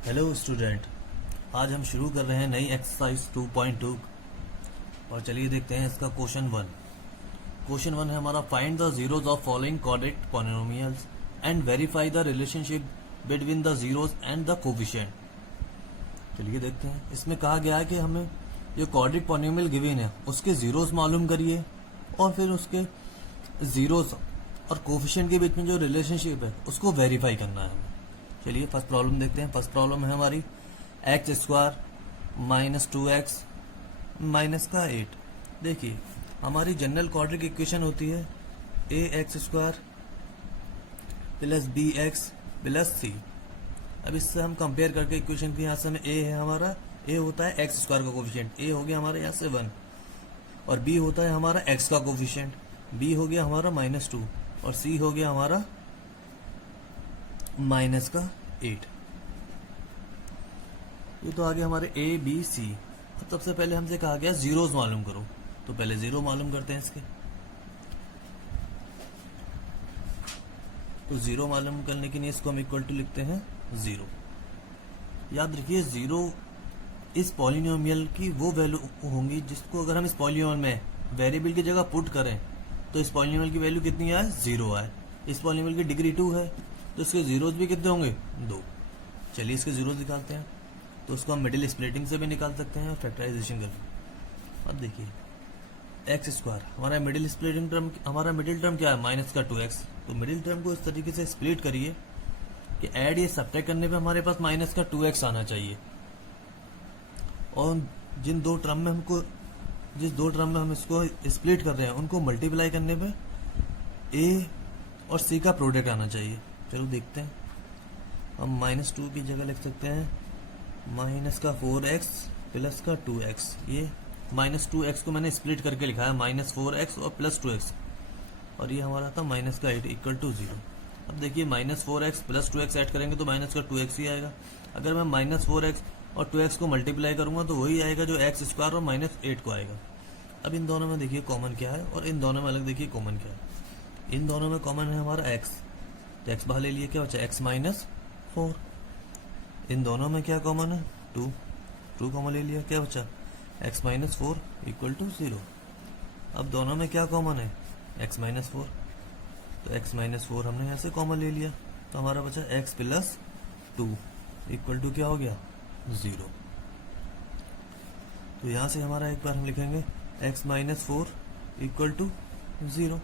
Hello student, आज हम शुरू कर रहे हैं नई एक्सरसाइज 2.2 और चलिए देखते हैं इसका क्वेश्चन वन है हमारा। Find the zeros of following quadratic polynomials and verify the relationship between the zeros and the coefficient. चलिए देखते हैं। इसमें कहा गया है कि हमें जो कॉर्डिक पॉलिनोमियल गिवन है उसके जीरोज मालूम करिए और फिर उसके जीरोज और कोफिशिएंट के बीच में जो रिलेशनशिप है उसको वेरीफाई करना है। चलिए फर्स्ट प्रॉब्लम देखते हैं। फर्स्ट प्रॉब्लम है हमारी x square minus 2x minus का 8। देखिए हमारी जनरल क्वाड्रिक इक्वेशन होती है A X square plus B X plus C. अब इससे हम कंपेयर करके इक्वेशन के यहाँ से हमें ए है हमारा, ए होता है एक्स स्क्वायर का कोफिशिएंट, ए हो गया हमारे यहाँ से 1 और बी होता है हमारा एक्स का कोफिशिएंट, बी हो गया हमारा -2 और सी हो गया हमारा माइनस का 8। ये तो आगे हमारे ए बी सी। अब सबसे पहले हमसे कहा गया जीरोस मालूम करो, तो पहले जीरो मालूम करते हैं इसके। तो जीरो मालूम करने के लिए इसको हम इक्वल टू लिखते हैं 0। याद रखिए जीरो इस पॉलिनोमियल की वो वैल्यू होंगी जिसको अगर हम इस पॉलिनोमियल में वेरिएबल की जगह पुट करें तो इस पॉलिनोमियल की वैल्यू कितनी आए, 0 आए। इस पॉलिनोमियल की डिग्री 2 है तो इसके जीरोज भी कितने होंगे, 2। चलिए इसके जीरोज निकालते हैं। तो उसको हम मिडिल स्प्लिटिंग से भी निकाल सकते हैं और फैक्टराइजेशन करके। अब देखिए एक्स स्क्वायर हमारा मिडिल स्प्लिटिंग टर्म, हमारा मिडिल टर्म क्या है माइनस का 2x। तो मिडिल टर्म को इस तरीके से स्प्लिट करिए कि ऐड ये सब्ट्रैक्ट करने पे हमारे पास माइनस का 2x आना चाहिए और जिस दो टर्म में हम इसको स्प्लिट कर रहे हैं उनको मल्टीप्लाई करने पे a और c का प्रोडक्ट आना चाहिए। चलो देखते हैं। हम -2 की जगह लिख सकते हैं माइनस का 4x प्लस का 2x। ये -2x को मैंने स्प्लिट करके लिखा है -4x और +2x और ये हमारा था माइनस का 8 इक्वल टू 0। अब देखिए -4x प्लस 2x ऐड करेंगे तो माइनस का 2x ही आएगा। अगर मैं -4x और 2x को मल्टीप्लाई करूंगा तो वही आएगा जो एक्स स्क्वायर और -8 को आएगा। अब इन दोनों में देखिए कॉमन क्या है और इन दोनों में अलग देखिए कॉमन क्या है। इन दोनों में कॉमन है हमारा x, तो x बाहर ले लिए, क्या बचा x -4। इन दोनों में क्या कॉमन है, 2 कॉमन ले लिया, क्या बचा x -4 इक्वल टू 0। अब दोनों में क्या कॉमन है, x -4, तो x -4 हमने यहाँ से कॉमन ले लिया तो हमारा बचा x प्लस 2 इक्वल टू क्या हो गया 0। तो यहाँ से हमारा एक बार हम लिखेंगे x -4 इक्वल टू 0।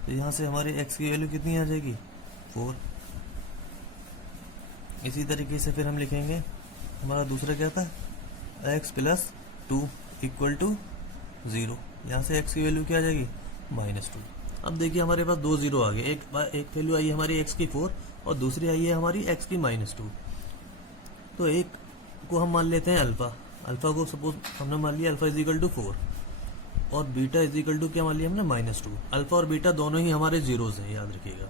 तो यहाँ से हमारी x की वैल्यू कितनी आ जाएगी, 4। इसी तरीके से फिर हम लिखेंगे हमारा दूसरा क्या था, x प्लस 2 इक्वल टू 0। यहाँ से x की वैल्यू क्या आ जाएगी, -2। अब देखिए हमारे पास 2 जीरो आ गए। एक वैल्यू आई है हमारी x की 4 और दूसरी आई है हमारी x की -2। तो एक को हम मान लेते हैं अल्फा को सपोज हमने मान लिया अल्फा इज इक्वल टू 4 और बीटा इज इक्वल टू क्या मान लिया हमने -2। अल्फा और बीटा दोनों ही हमारे जीरोज हैं, याद रखिएगा।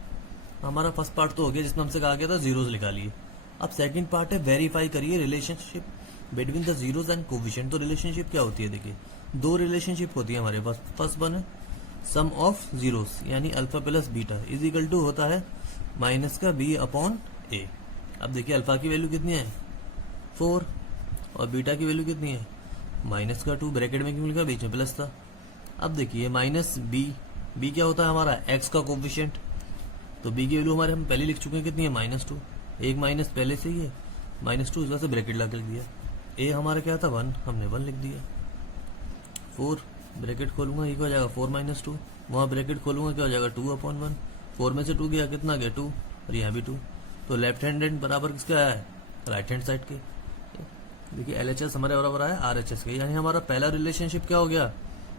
हमारा फर्स्ट पार्ट तो हो गया जिसमें हमसे कहा गया था जीरोज निकालिए। अब सेकंड पार्ट है वेरीफाई करिए relationship between the zeros and coefficient. तो रिलेशनशिप क्या होती है, देखिए 2 रिलेशनशिप होती है हमारे पास। फर्स्ट वन है सम ऑफ जीरोज यानी alpha plus beta is equal to होता है माइनस का b अपॉन a। अब देखिए अल्फा की वैल्यू कितनी है 4 और बीटा की वैल्यू कितनी है माइनस का 2, ब्रैकेट में क्यों लिखा, बीच में प्लस था। अब देखिए माइनस बी क्या होता है हमारा x का कोफिशिएंट, तो b की वैल्यू हमारे हम पहले लिख चुके हैं कितनी है -2, एक माइनस पहले से ही है -2, इस वजह से ब्रैकेट लगा लिख दिया। a हमारा क्या था 1, हमने 1 लिख दिया। 4 ब्रैकेट खोलूंगा ये क्या हो जाएगा 4 - 2, वहां ब्रैकेट खोलूंगा क्या हो जाएगा 2/1। 4 में से 2 गया कितना गया 2 और यहाँ भी 2। तो लेफ्ट हैंड बराबर किसका आया है, राइट हैंड साइड के। देखिए LHS हमारे बराबर आया RHS के, यानी हमारा पहला रिलेशनशिप क्या हो गया,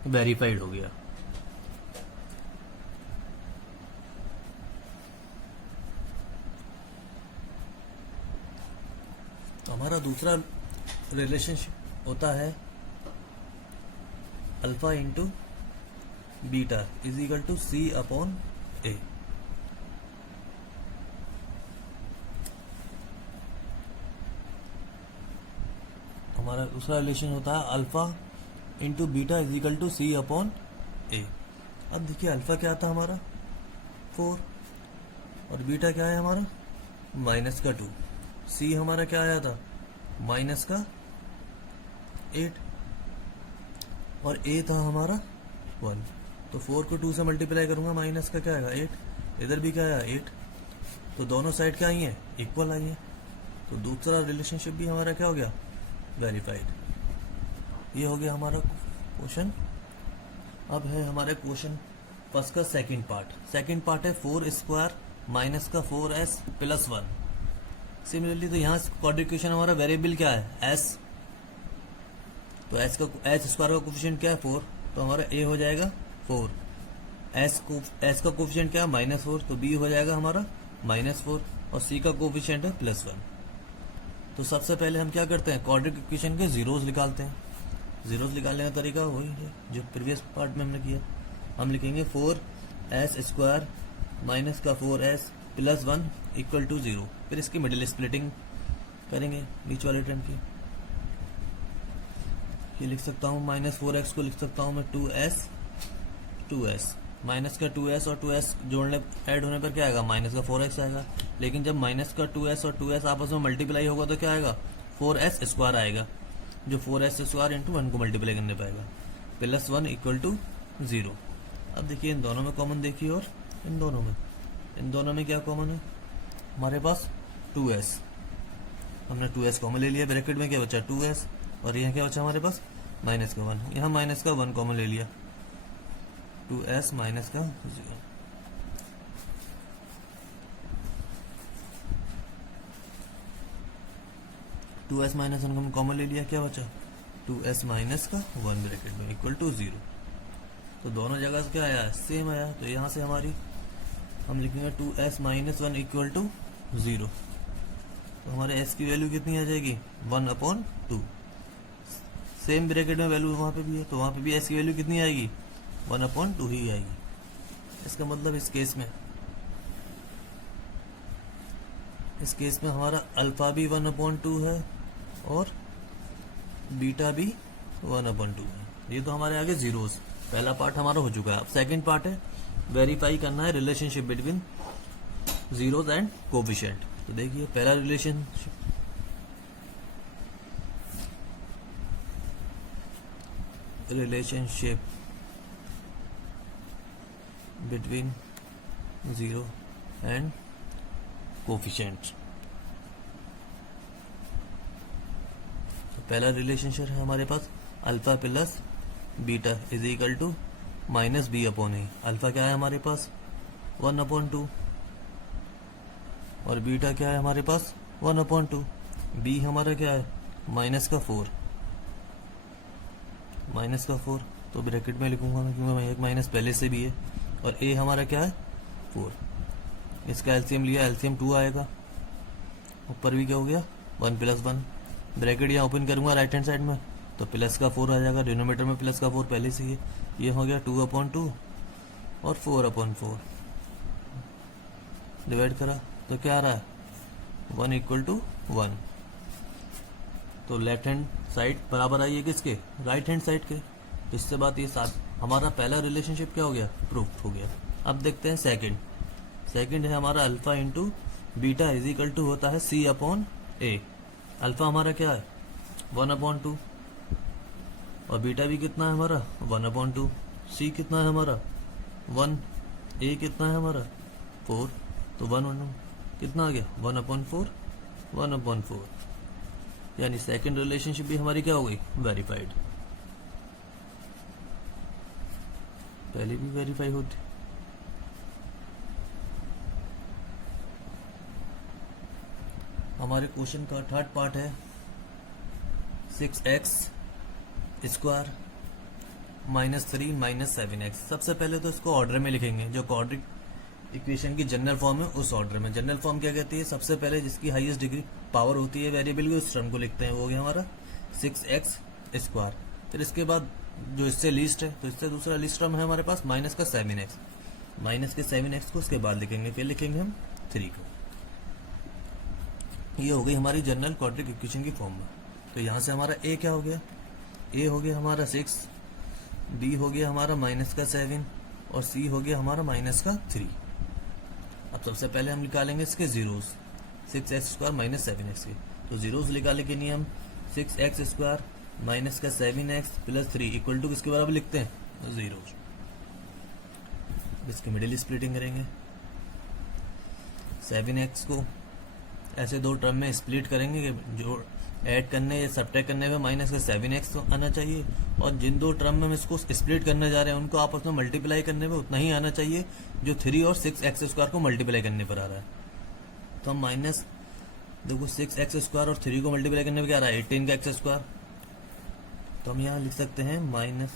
वेरीफाइड हो गया। तो हमारा दूसरा रिलेशनशिप होता है alpha into beta is equal to C upon A। हमारा दूसरा रिलेशन होता है alpha into beta is equal to C upon A। अब देखिए अल्फा क्या था हमारा 4 और बीटा क्या है हमारा -2। सी हमारा क्या आया था, माइनस का 8, और ए था हमारा 1। तो 4 को 2 से मल्टीप्लाई करूंगा, माइनस का क्या आएगा 8, इधर भी क्या आया 8। तो दोनों साइड क्या आई हैं, इक्वल आई हैं। तो दूसरा रिलेशनशिप भी हमारा क्या हो गया, वेरीफाइड। ये हो गया हमारा क्वेश्चन। अब है हमारे क्वेश्चन फर्स्ट का सेकंड पार्ट। सेकंड पार्ट है 4 स्क्वायर माइनस का 4s प्लस 1। सिमिलरली तो यहाँ क्वाड्रेटिक इक्वेशन हमारा वेरिएबल क्या है, s। तो s स्क्वायर का कोफिशिएंट क्या है 4, तो हमारा a हो जाएगा 4। s का कोफिशिएंट क्या है -4, तो b हो जाएगा हमारा -4, और c का कोफिशिएंट है +1। तो सबसे पहले हम क्या करते हैं, क्वाड्रेटिक इक्वेशन के जीरोस निकालते हैं। जीरोस निकालने का तरीका वही है जो प्रीवियस पार्ट में हमने किया। हम लिखेंगे 4s स्क्वायर माइनस का 4s प्लस 1 इक्वल टू 0। फिर इसकी मिडिल स्प्लिटिंग करेंगे बीच वाले टर्म की। ये लिख सकता हूँ -4x को लिख सकता हूँ मैं 2s। माइनस का 2s और 2s जोड़ने ऐड होने पर क्या आएगा, माइनस का 4x आएगा। लेकिन जब माइनस का 2s और 2s आपस में मल्टीप्लाई होगा तो क्या आएगा, 4s स्क्वायर आएगा, जो 4s स्क्वायर इंटू 1 को मल्टीप्लाई करने पाएगा, प्लस 1 इक्वल टू 0। अब देखिए इन दोनों में कॉमन देखिए, और इन दोनों में क्या कॉमन है, हमारे पास 2s। हमने 2s कॉमन ले लिया, ब्रैकेट में क्या बचा 2s, और यहाँ क्या बचा हमारे पास माइनस का 1। यहाँ माइनस का 1 कॉमन ले लिया, 2s माइनस का 0। टू एस माइनस 1 को कॉमन ले लिया, क्या बचा 2s माइनस का 1 ब्रैकेट में इक्वल टू 0। तो दोनों जगह से क्या आया, सेम आया। तो यहाँ से हमारी हम लिखेंगे 2s माइनस 1 इक्वल टू 0। तो हमारे s की वैल्यू कितनी आ जाएगी, 1/2। सेम ब्रैकेट में वैल्यू वहाँ पे भी है, तो वहाँ पे भी s की वैल्यू कितनी आएगी, 1/2 ही आएगी। इसका मतलब इस केस में हमारा अल्फा भी 1/2 है और बीटा भी 1/2 है। ये तो हमारे आगे जीरोस, पहला पार्ट हमारा हो चुका है। अब सेकंड पार्ट है वेरीफाई करना है relationship between zeros and coefficient. तो देखिए पहला relationship, between zero and coefficient. तो पहला रिलेशनशिप है हमारे पास alpha plus beta is equal to -b/a। Alpha क्या है हमारे पास 1/2, और बीटा क्या है हमारे पास 1/2। बी हमारा क्या है -4। तो ब्रैकेट में लिखूंगा मैं क्योंकि एक माइनस पहले से भी है, और ए हमारा क्या है 4। इसका एलसीएम लिया, एलसीएम 2 आएगा। ऊपर भी क्या हो गया 1 + 1। ब्रैकेट यहाँ ओपन करूंगा राइट हैंड साइड में, तो प्लस का 4 आ जाएगा, डिनोमीटर में प्लस का 4 पहले से ही है। ये हो गया 2/2 और 4/4 डिवाइड करा तो क्या आ रहा है 1 इक्वल टू 1। तो लेफ्ट हैंड साइड बराबर आई है किसके, राइट हैंड साइड के। तो इससे बात ये साथ हमारा पहला रिलेशनशिप क्या हो गया, प्रूफ हो गया। अब देखते हैं सेकंड है हमारा alpha into beta is equal to होता है c/a। अल्फा हमारा क्या है 1/2, और बीटा भी कितना है हमारा 1/2। c कितना है हमारा 1, a कितना है हमारा 4। तो 1 कितना आ गया 1/4। यानी सेकंड रिलेशनशिप भी हमारी क्या हो गई, वेरीफाइड। पहले भी वेरीफाई होती। हमारे क्वेश्चन का थर्ड पार्ट है 6x स्क्वायर -3 -7x। सबसे पहले तो इसको ऑर्डर में लिखेंगे, जो क्वाड्रेटिक इक्वेशन की जनरल फॉर्म है उस ऑर्डर में। जनरल फॉर्म क्या कहती है, सबसे पहले जिसकी हाईएस्ट डिग्री पावर होती है वेरिएबल की, उस टर्म को लिखते हैं, वो हो गया हमारा 6x स्क्वायर। फिर इसके बाद जो इससे लीस्ट है, तो इससे दूसरा लीस्ट टर्म है हमारे पास माइनस का 7x। माइनस के 7x को उसके बाद लिखेंगे, फिर लिखेंगे हम 3 को। ये हो गई हमारी जनरल क्वाड्रेटिक इक्वेशन की फॉर्म में। तो यहाँ से हमारा a क्या हो गया, a हो गया हमारा 6, b हो गया हमारा माइनस का 7, और c हो गया हमारा माइनस का 3। अब सबसे पहले हम निकालेंगे इसके जीरोस। 6x² माइनस 7x की। तो जीरोस निकालने के लिए हम 6x² माइनस का 7x प्लस 3 इक्वल टू किसके बराबर लिखते हैं? 0। इसके मिडिल स्प्लिटिंग करेंगे। 7x को ऐसे दो टर्म में स्प्लिट करेंगे कि जो ऐड करने या सब्ट्रैक्ट करने में माइनस का 7x तो आना चाहिए, और जिन दो टर्म में हम इसको स्प्लिट करने जा रहे हैं उनको आपस में मल्टीप्लाई करने में उतना ही आना चाहिए जो 3 और 6x² को मल्टीप्लाई करने पर आ रहा है। तो हम माइनस देखो 6x² और 3 को मल्टीप्लाई करने पर क्या आ रहा है? 18 का x²। तो हम यहाँ लिख सकते हैं माइनस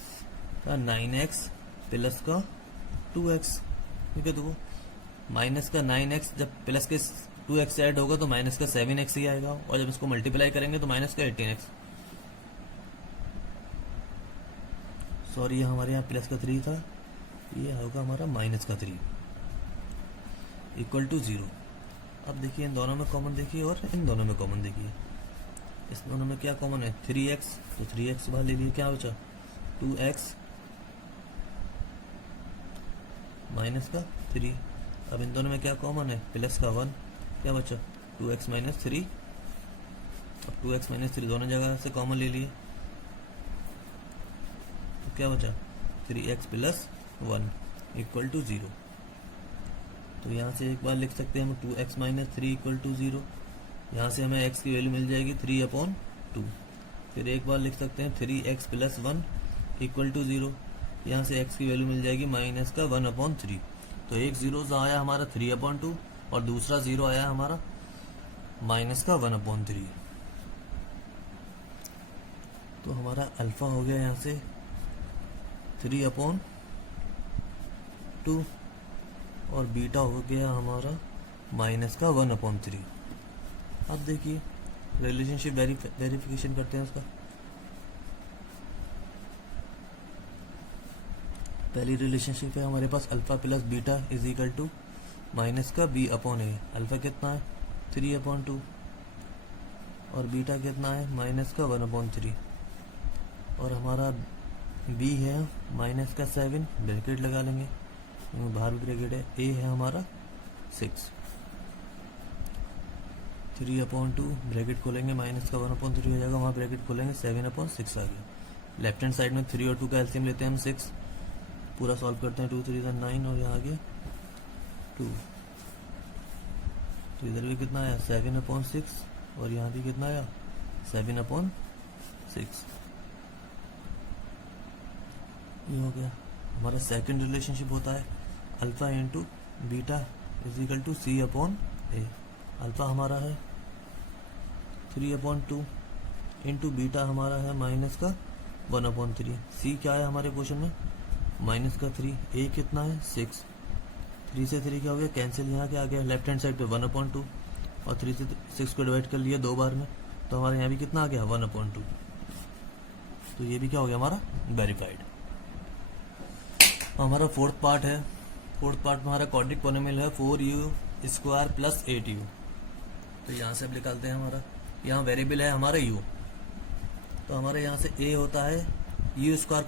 का 9x प्लस का 2x। ठीक है, देखो माइनस का 9x जब प्लस के 2x ऐड होगा तो माइनस का 7x ही आएगा, और जब इसको मल्टीप्लाई करेंगे तो माइनस का 18x। सॉरी, ये हमारे यहाँ प्लस का 3 था, ये होगा हमारा माइनस का 3 इक्वल टू 0। अब देखिए इन दोनों में कॉमन देखिए और इन दोनों में कॉमन देखिए। इस दोनों में क्या कॉमन है? 3x, तो 3x बाहर ले लिए, क्या बचा? 2x माइनस का 3। अब इन दोनों में क्या कॉमन है? प्लस का 1, क्या बचा? 2x minus 3। अब 2x माइनस 3 दोनों जगह से कॉमन ले लिए, तो क्या बचा? 3x plus 1 equal to 0। तो यहाँ से एक बार लिख सकते हैं हम 2x माइनस 3 इक्वल टू 0। यहाँ से हमें x की वैल्यू मिल जाएगी 3/2। फिर एक बार लिख सकते हैं 3x प्लस 1 इक्वल टू 0। यहाँ से x की वैल्यू मिल जाएगी माइनस का 1/3। तो एक जीरो आया हमारा 3/2 और दूसरा जीरो आया हमारा माइनस का 1/3। तो हमारा अल्फा हो गया यहाँ से 3/2 और बीटा हो गया हमारा माइनस का 1/3। अब देखिए रिलेशनशिप वेरिफिकेशन करते हैं उसका। पहली रिलेशनशिप है हमारे पास alpha plus beta is equal to minus का b/a। अल्फा कितना है? 3/2 और बीटा कितना है? माइनस का 1/3। और हमारा b है माइनस का 7, ब्रैकेट लगा लेंगे, बाहर भी ब्रैकेट है। a है हमारा 6, 3/2 ब्रैकेट खोलेंगे, माइनस का 1/3 हो जाएगा, वहाँ ब्रैकेट खोलेंगे, 7/6 आ गया। लेफ्ट हैंड साइड में 3 और 2 का एलसीएम लेते हैं हम 6, पूरा सॉल्व करते हैं। 2 3 9 और यहाँ आ गया 2। तो इधर भी कितना आया? 7/6 और यहाँ भी कितना आया? 7/6। ये हो गया हमारा सेकंड रिलेशनशिप। होता है alpha into beta is equal to c/a। Alpha हमारा है 3/2 इंटू बीटा हमारा है माइनस का 1/3। c क्या है हमारे क्वेश्चन में? माइनस का 3। a कितना है? 6। 3 से 3 क्या हो गया? कैंसिल। यहाँ क्या आ गया? लेफ्ट हैंड साइड पे 1/2 और 3 से 6 को डिवाइड कर लिया 2 बार में, तो हमारे यहाँ भी कितना आ गया? 1/2। तो ये भी क्या हो गया हमारा? वेरीफाइड। हमारा फोर्थ पार्ट है। फोर्थ पार्ट में हमारा क्वाड्रिक पोलिनोमियल है 4u² प्लस 8u। तो यहाँ से अब निकालते हैं हमारा, यहाँ वेरिएबल है हमारा u। तो हमारे यहाँ से a होता है u² का,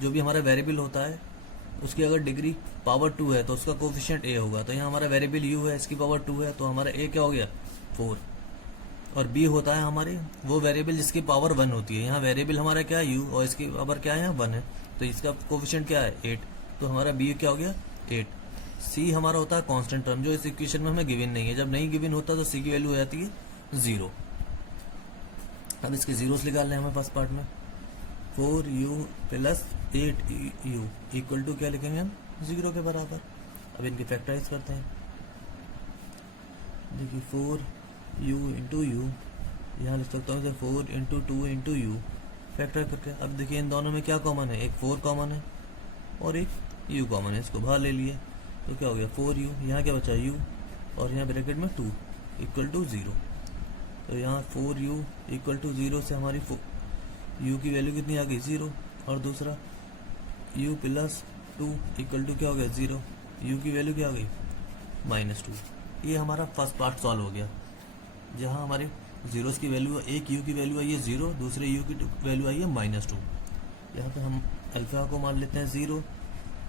जो भी हमारा वेरिएबल होता है उसकी अगर डिग्री पावर 2 है तो उसका कोफिशिएंट a होगा। तो यहाँ हमारा वेरिएबल u है, इसकी पावर 2 है, तो हमारा a क्या हो गया? 4। और b होता है हमारी वो वेरिएबल जिसकी पावर 1 होती है। यहाँ वेरिएबल हमारा क्या है? u, और इसकी पावर क्या है? 1 है, तो इसका कोफिशिएंट क्या है? 8। तो हमारा b क्या हो गया? 8। c हमारा होता है कांस्टेंट टर्म, जो इस इक्वेशन में हमें गिवन नहीं है। जब नहीं गिवन होता तो c की वैल्यू हो जाती है 0। अब इसके जीरोस निकाल लें हमें फर्स्ट पार्ट में। 4u plus 8u equal to क्या लिखेंगे हम? 0 के बराबर। अब इनके फैक्टराइज करते हैं। देखिए 4u इंटू यू, यहाँ लिख सकता हूँ 4 इंटू 2 इंटू यू फैक्टर करके। अब देखिए इन दोनों में क्या कॉमन है? एक 4 कॉमन है और एक u कॉमन है, इसको बाहर ले लिए तो क्या हो गया? 4u। यहाँ क्या बचा? u, और यहाँ ब्रैकेट में 2 इक्वल टू 0। तो यहाँ 4u इक्वल टू 0 से हमारी u की वैल्यू कितनी आ गई? 0। और दूसरा u प्लस 2 इक्वल टू क्या हो गया? 0। u की वैल्यू क्या आ गई? -2। ये हमारा फर्स्ट पार्ट सॉल्व हो गया, जहाँ हमारे जीरोस की वैल्यू, एक u की वैल्यू आई है 0, दूसरे u की वैल्यू आई है -2। यहाँ पे हम अल्फा को मान लेते हैं 0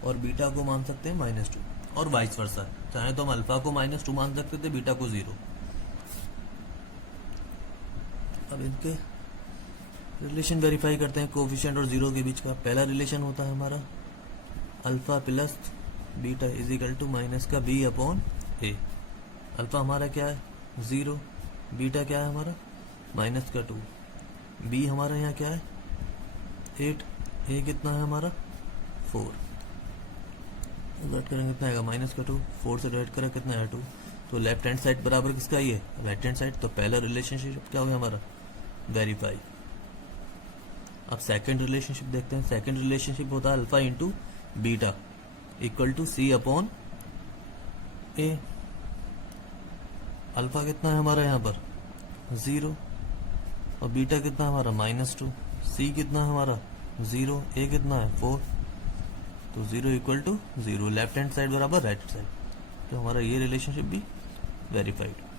और बीटा को मान सकते हैं -2, और वाइस वर्सा। चाहे तो हम अल्फा को -2 मान सकते थे, बीटा को 0। अब इनके रिलेशन वेरीफाई करते हैं कोफिशिएंट और जीरो के बीच का। पहला रिलेशन होता है हमारा alpha plus beta is equal to minus का बी अपॉन ए। अल्फा हमारा क्या है 0, बीटा क्या है हमारा माइनस का 2, बी हमारा यहाँ क्या है 8, ए कितना है हमारा 4। डिवाइड करेंगे कितना आएगा माइनस का 2, 4 से डिवाइड करें कितना है 2। तो लेफ्ट हैंड साइड बराबर किसका ही है राइट हैंड साइड। तो पहला रिलेशनशिप क्या हो गया हमारा वेरीफाई। अब सेकंड रिलेशनशिप देखते हैं। सेकंड रिलेशनशिप होता है alpha into beta equal to C upon A. Alpha कितना है हमारा यहाँ पर 0 और बीटा कितना है हमारा -2, सी कितना है हमारा 0, ए कितना है 4। तो 0 equal to 0, left hand side बराबर राइट साइड। तो हमारा ये रिलेशनशिप भी वेरीफाइड।